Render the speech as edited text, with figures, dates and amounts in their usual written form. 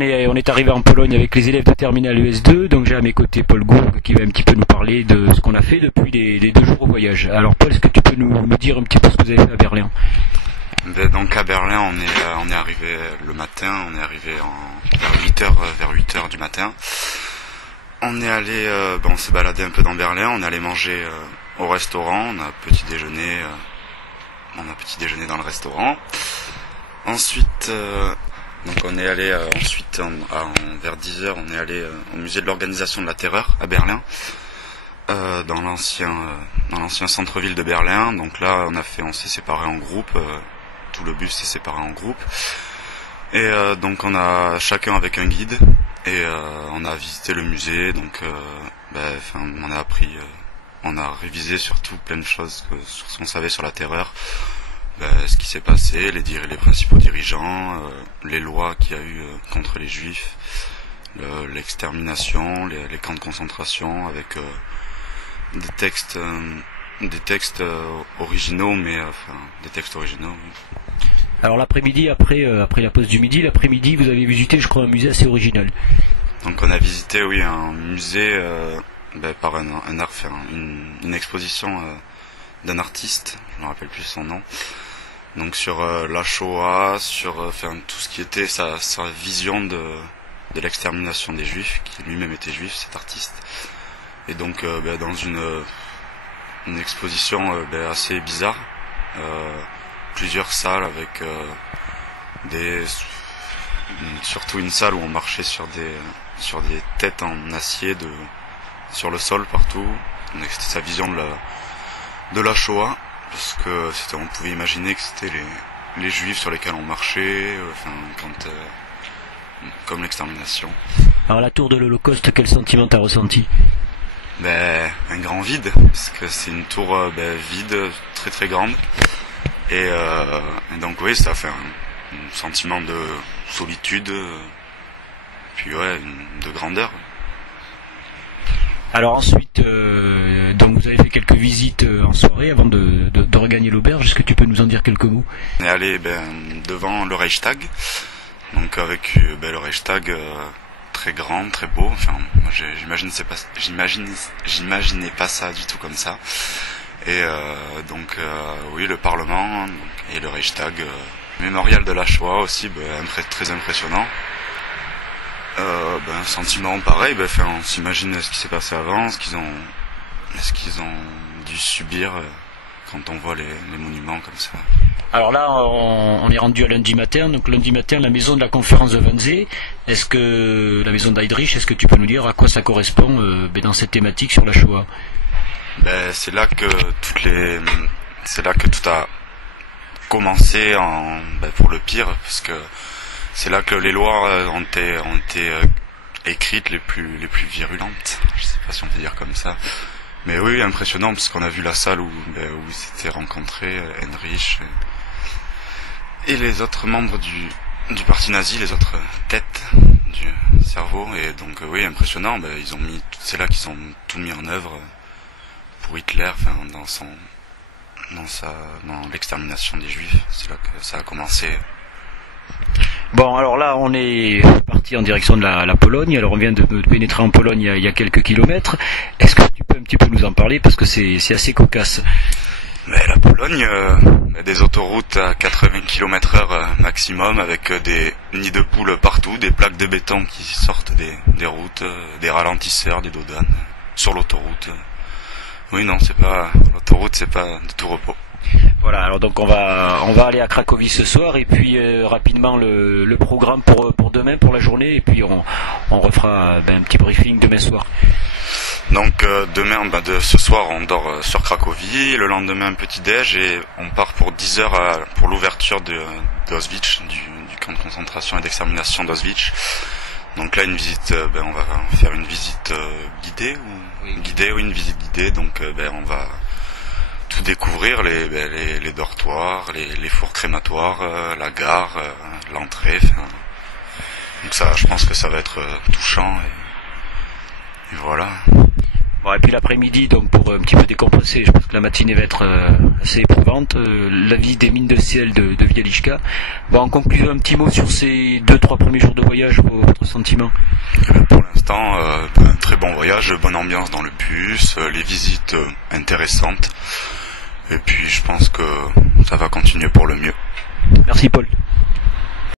Et on est arrivé en Pologne avec les élèves de terminale ES2, donc j'ai à mes côtés Paul Gourgue qui va un petit peu nous parler de ce qu'on a fait depuis les 2 jours au voyage. Alors Paul, est-ce que tu peux nous dire un petit peu ce que vous avez fait à Berlin? Donc à Berlin, on est arrivé le matin, on est arrivé vers 8h du matin. On est allé, on s'est baladé un peu dans Berlin, on est allé manger au restaurant, on a petit déjeuner dans le restaurant. Ensuite, donc on est allé vers 10h, on est allé au musée de l'organisation de la terreur à Berlin, dans l'ancien centre-ville de Berlin. Donc là, on s'est séparés en groupes, tout le bus s'est séparé en groupes. Et donc on a chacun avec un guide et on a visité le musée. Donc on a révisé surtout plein de choses sur ce qu'on savait sur la terreur. Ce qui s'est passé, les principaux dirigeants, les lois qu'il y a eu contre les juifs, l'extermination, les camps de concentration, avec des textes originaux, des textes originaux. Oui. Alors l'après-midi, après la pause du midi, l'après-midi, vous avez visité, je crois, un musée assez original. Donc on a visité, oui, un musée par une exposition d'un artiste, je ne me rappelle plus son nom. Donc sur la Shoah, sur tout ce qui était sa vision de l'extermination des Juifs, qui lui-même était juif, cet artiste. Et donc dans une exposition assez bizarre, plusieurs salles avec surtout une salle où on marchait sur des têtes en acier sur le sol partout. Donc c'était sa vision de la Shoah. Parce que on pouvait imaginer que c'était les juifs sur lesquels on marchait, comme l'extermination. Alors la tour de l'Holocauste, quel sentiment t'as ressenti? Un grand vide, parce que c'est une tour vide, très très grande. Et donc oui, ça fait un sentiment de solitude, puis de grandeur. Alors ensuite, donc vous avez fait quelques visites en soirée avant de regagner l'auberge. Est-ce que tu peux nous en dire quelques mots? On est allé devant le Reichstag, donc avec le Reichstag très grand, très beau. Enfin, moi j'imaginais pas ça du tout comme ça. Et oui, le Parlement et le Reichstag, mémorial de la Shoah aussi, très impressionnant. Un sentiment pareil, on s'imagine ce qui s'est passé avant, ce qu'ils ont dû subir quand on voit les monuments comme ça. Alors là, on est rendu à lundi matin, donc lundi matin, la maison de la conférence de Wannsee. Est-ce que la maison d'Heydrich, est-ce que tu peux nous dire à quoi ça correspond dans cette thématique sur la Shoah? C'est là que tout a commencé pour le pire, parce que c'est là que les lois ont été écrites les plus virulentes. Je sais pas si on peut dire comme ça. Mais oui, impressionnant, parce qu'on a vu la salle où ils s'étaient rencontrés, Heinrich et les autres membres du parti nazi, les autres têtes du cerveau. Et donc oui, impressionnant. C'est là qu'ils ont tout mis en œuvre pour Hitler, dans l'extermination des Juifs. C'est là que ça a commencé. Bon, alors là, on est parti en direction de la Pologne. Alors, on vient de pénétrer en Pologne il y a quelques kilomètres. Est-ce que tu peux un petit peu nous en parler, parce que c'est assez cocasse? La Pologne, des autoroutes à 80 km/h maximum, avec des nids de poules partout, des plaques de béton qui sortent des routes, des ralentisseurs, des dodanes sur l'autoroute. Oui, non, l'autoroute, c'est pas de tout repos. Voilà, alors donc on va aller à Cracovie ce soir, et puis rapidement le programme pour demain, pour la journée, et puis on refera un petit briefing demain soir. Donc demain, ce soir on dort sur Cracovie, le lendemain petit déj, et on part pour 10h pour l'ouverture d'Auschwitz, du camp de concentration et d'extermination d'Auschwitz. Donc là, une visite, on va faire une visite guidée, une visite guidée, donc on va tout découvrir, les dortoirs, les fours crématoires, la gare, l'entrée. Donc ça, je pense que ça va être touchant, et voilà. Bon, et puis l'après-midi, donc pour un petit peu décompresser, je pense que la matinée va être assez éprouvante. La visite des mines de ciel de Wieliczka. Bon, en conclusion, un petit mot sur ces 2-3 premiers jours de voyage, votre sentiment? Pour l'instant, un très bon voyage, bonne ambiance dans le bus, les visites intéressantes. Et puis je pense que ça va continuer pour le mieux. Merci Paul.